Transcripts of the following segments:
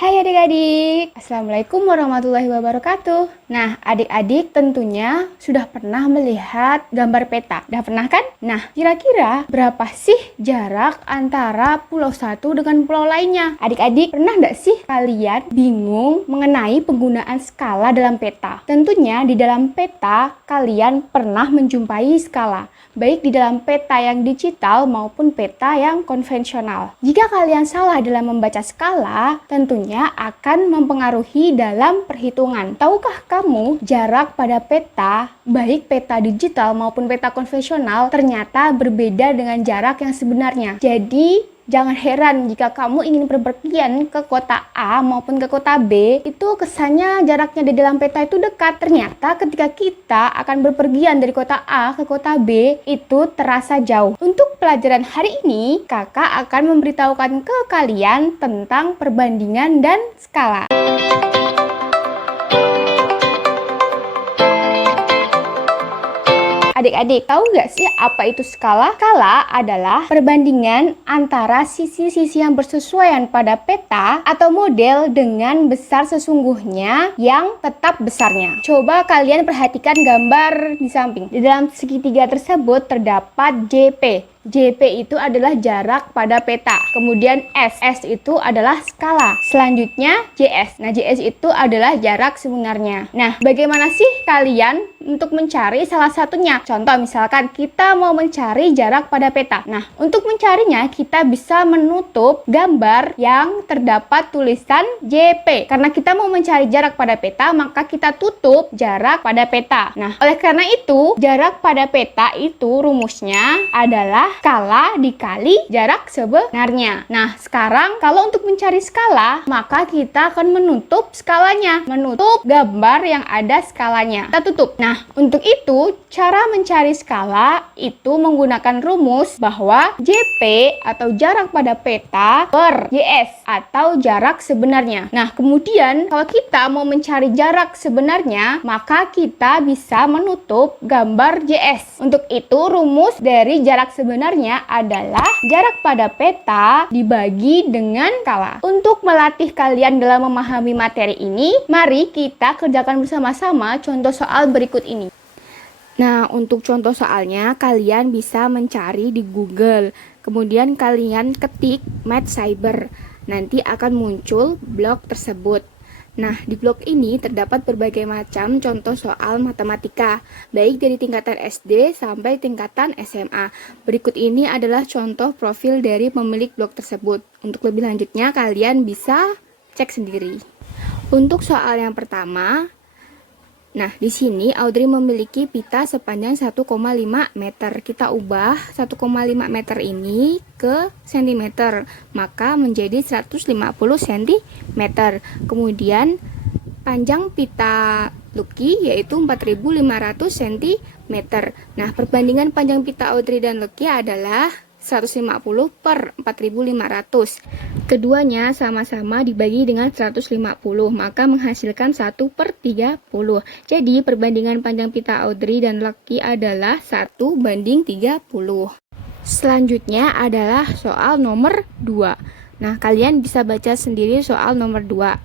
Hai adik-adik, Assalamualaikum warahmatullahi wabarakatuh. Nah, adik-adik tentunya sudah pernah melihat gambar peta. Udah pernah kan? Nah, kira-kira berapa sih jarak antara pulau satu dengan pulau lainnya? Adik-adik, pernah nggak sih kalian bingung mengenai penggunaan skala dalam peta? Tentunya di dalam peta, kalian pernah menjumpai skala, baik di dalam peta yang digital maupun peta yang konvensional. Jika kalian salah dalam membaca skala, tentunya akan mempengaruhi dalam perhitungan. Tahukah kamu jarak pada peta, baik peta digital maupun peta konvensional, ternyata berbeda dengan jarak yang sebenarnya. Jadi, jangan heran jika kamu ingin berpergian ke kota A maupun ke kota B, itu kesannya jaraknya di dalam peta itu dekat. Ternyata ketika kita akan berpergian dari kota A ke kota B, itu terasa jauh. Untuk pelajaran hari ini, kakak akan memberitahukan ke kalian tentang perbandingan dan skala. Adik-adik, tahu nggak sih apa itu skala? Skala adalah perbandingan antara sisi-sisi yang bersesuaian pada peta atau model dengan besar sesungguhnya yang tetap besarnya. Coba kalian perhatikan gambar di samping. Di dalam segitiga tersebut terdapat JP. JP itu adalah jarak pada peta. Kemudian S itu adalah skala. Selanjutnya JS. Nah, JS itu adalah jarak sebenarnya. Nah, bagaimana sih kalian untuk mencari salah satunya? Contoh misalkan kita mau mencari jarak pada peta. Nah, untuk mencarinya kita bisa menutup gambar yang terdapat tulisan JP. Karena kita mau mencari jarak pada peta, maka kita tutup jarak pada peta. Nah, oleh karena itu, jarak pada peta itu rumusnya adalah skala dikali jarak sebenarnya. Nah, sekarang kalau untuk mencari skala, maka kita akan menutup skalanya. Menutup gambar yang ada skalanya. Kita tutup. Nah, untuk itu, cara mencari skala itu menggunakan rumus bahwa JP atau jarak pada peta per JS atau jarak sebenarnya. Nah, kemudian kalau kita mau mencari jarak sebenarnya, maka kita bisa menutup gambar JS. Untuk itu, rumus dari jarak sebenarnya adalah jarak pada peta dibagi dengan skala. Untuk melatih kalian dalam memahami materi ini, mari kita kerjakan bersama-sama contoh soal berikut ini. Nah, untuk contoh soalnya, kalian bisa mencari di Google. Kemudian kalian ketik Math Cyber. Nanti akan muncul blog tersebut. Nah, di blog ini terdapat berbagai macam contoh soal matematika, baik dari tingkatan SD sampai tingkatan SMA. Berikut ini adalah contoh profil dari pemilik blog tersebut. Untuk lebih lanjutnya, kalian bisa cek sendiri. Untuk soal yang pertama, nah, di sini Audrey memiliki pita sepanjang 1,5 meter. Kita ubah 1,5 meter ini ke cm, maka menjadi 150 cm. Kemudian panjang pita Lucky yaitu 4.500 cm. Nah, perbandingan panjang pita Audrey dan Lucky adalah 150 per 4.500. Keduanya sama-sama dibagi dengan 150, maka menghasilkan 1 per 30. Jadi perbandingan panjang pita Audrey dan Lucky adalah 1:30. Selanjutnya adalah soal nomor 2. Nah, kalian bisa baca sendiri soal nomor 2.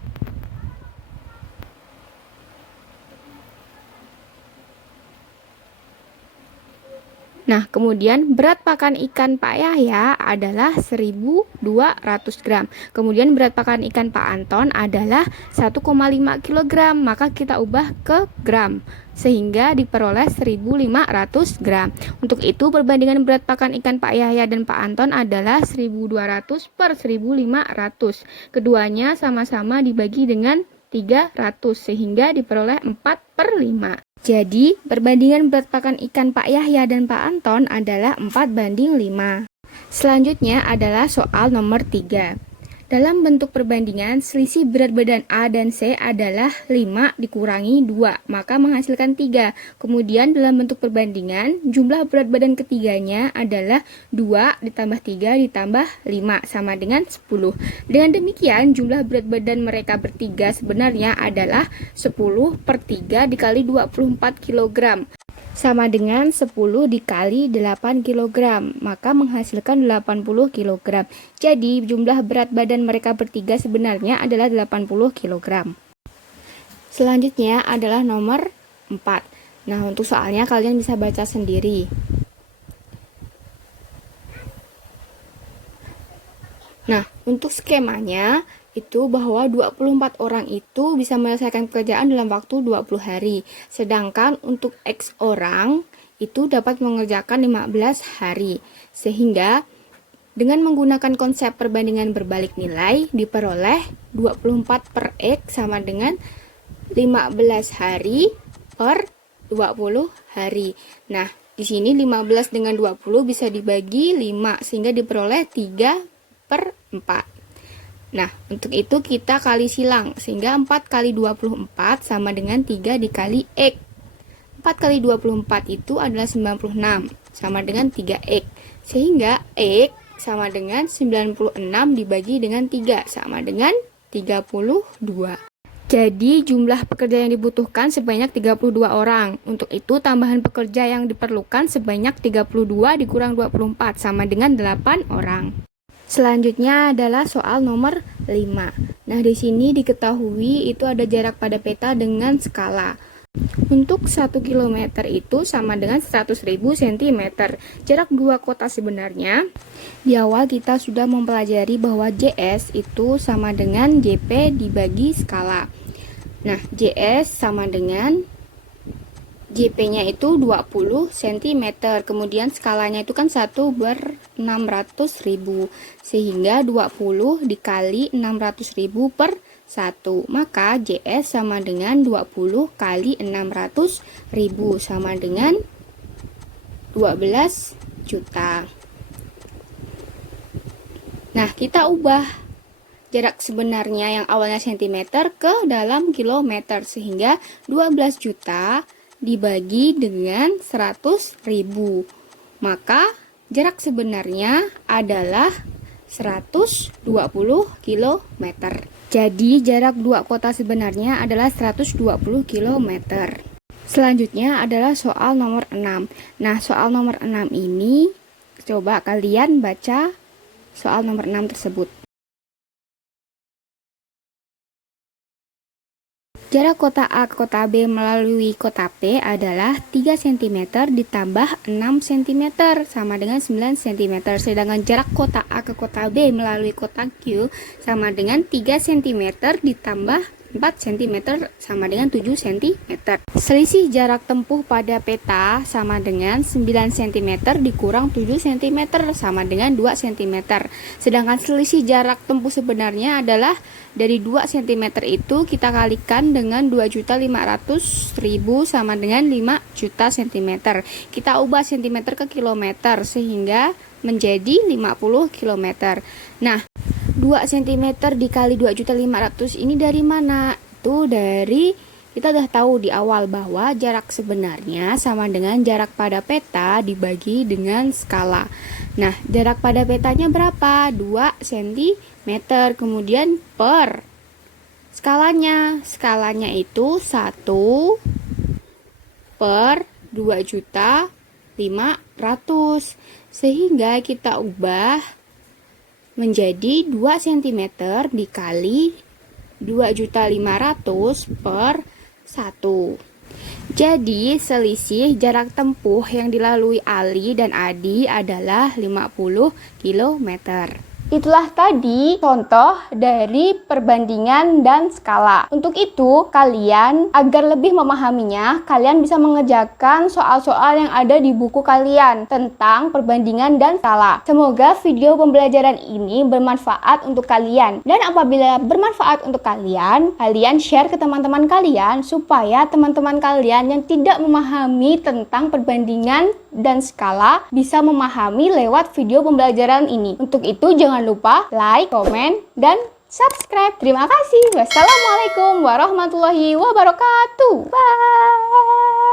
Nah, kemudian berat pakan ikan Pak Yahya adalah 1.200 gram. Kemudian berat pakan ikan Pak Anton adalah 1,5 kg. Maka kita ubah ke gram, sehingga diperoleh 1.500 gram. Untuk itu, perbandingan berat pakan ikan Pak Yahya dan Pak Anton adalah 1.200 per 1.500. Keduanya sama-sama dibagi dengan 300, sehingga diperoleh 4/5. Jadi, perbandingan berat pakan ikan Pak Yahya dan Pak Anton adalah 4:5. Selanjutnya adalah soal nomor 3. Dalam bentuk perbandingan, selisih berat badan A dan C adalah 5 dikurangi 2, maka menghasilkan 3. Kemudian dalam bentuk perbandingan, jumlah berat badan ketiganya adalah 2 ditambah 3 ditambah 5, sama dengan 10. Dengan demikian, jumlah berat badan mereka bertiga sebenarnya adalah 10 per 3 dikali 24 kg. sama dengan 10 dikali 8 kg, maka menghasilkan 80 kg. Jadi jumlah berat badan mereka bertiga sebenarnya adalah 80 kg. Selanjutnya adalah nomor 4. Nah, untuk soalnya kalian bisa baca sendiri. Nah, untuk skemanya itu bahwa 24 orang itu bisa menyelesaikan pekerjaan dalam waktu 20 hari. Sedangkan untuk X orang itu dapat mengerjakan 15 hari. Sehingga dengan menggunakan konsep perbandingan berbalik nilai diperoleh 24 per X sama dengan 15 hari per 20 hari. Nah, di sini 15 dengan 20 bisa dibagi 5 sehingga diperoleh 3 per 4. Nah, untuk itu kita kali silang, sehingga 4 kali 24 sama dengan 3 dikali X. 4 kali 24 itu adalah 96, sama dengan 3X. Sehingga X sama dengan 96 dibagi dengan 3, sama dengan 32. Jadi, jumlah pekerja yang dibutuhkan sebanyak 32 orang. Untuk itu, tambahan pekerja yang diperlukan sebanyak 32 dikurang 24, sama dengan 8 orang. Selanjutnya adalah soal nomor 5. Nah, di sini diketahui itu ada jarak pada peta dengan skala. Untuk 1 km itu sama dengan 100.000 cm. Jarak dua kota sebenarnya. Di awal kita sudah mempelajari bahwa JS itu sama dengan JP dibagi skala. Nah, JS sama dengan JP-nya itu 20 cm, kemudian skalanya itu kan 1/600.000, sehingga 20 dikali 600.000 per 1, maka JS sama dengan 20 kali 600.000 sama dengan 12 juta. Nah, kita ubah jarak sebenarnya yang awalnya cm ke dalam kilometer, sehingga 12 juta dibagi dengan 100.000, maka jarak sebenarnya adalah 120 km. Jadi jarak dua kota sebenarnya adalah 120 km. Selanjutnya adalah soal nomor 6. Nah, soal nomor 6 ini coba kalian baca soal nomor 6 tersebut. Jarak kota A ke kota B melalui kota P adalah 3 cm ditambah 6 cm sama dengan 9 cm. Sedangkan jarak kota A ke kota B melalui kota Q sama dengan 3 cm ditambah 4 cm sama dengan 7 cm. Selisih jarak tempuh pada peta sama dengan 9 cm dikurang 7 cm sama dengan 2 cm. Sedangkan selisih jarak tempuh sebenarnya adalah dari 2 cm itu kita kalikan dengan 2.500.000 sama dengan 5 juta cm. Kita ubah cm ke kilometer sehingga menjadi 50 km. Nah, 2 cm dikali 2.500.000 ini dari mana? Itu dari, kita udah tahu di awal bahwa jarak sebenarnya sama dengan jarak pada peta dibagi dengan skala. Nah, jarak pada petanya berapa? 2 cm. Kemudian per skalanya itu 1 per 2.500.000, sehingga kita ubah menjadi 2 cm dikali 2.500.000 per 1. Jadi selisih jarak tempuh yang dilalui Ali dan Adi adalah 50 km. Itulah tadi contoh dari perbandingan dan skala. Untuk itu, kalian agar lebih memahaminya, kalian bisa mengerjakan soal-soal yang ada di buku kalian tentang perbandingan dan skala. Semoga video pembelajaran ini bermanfaat untuk kalian. Dan apabila bermanfaat untuk kalian, kalian share ke teman-teman kalian supaya teman-teman kalian yang tidak memahami tentang perbandingan dan skala bisa memahami lewat video pembelajaran ini. Untuk itu, jangan lupa like, komen, dan subscribe. Terima kasih. Wassalamualaikum warahmatullahi wabarakatuh. Bye.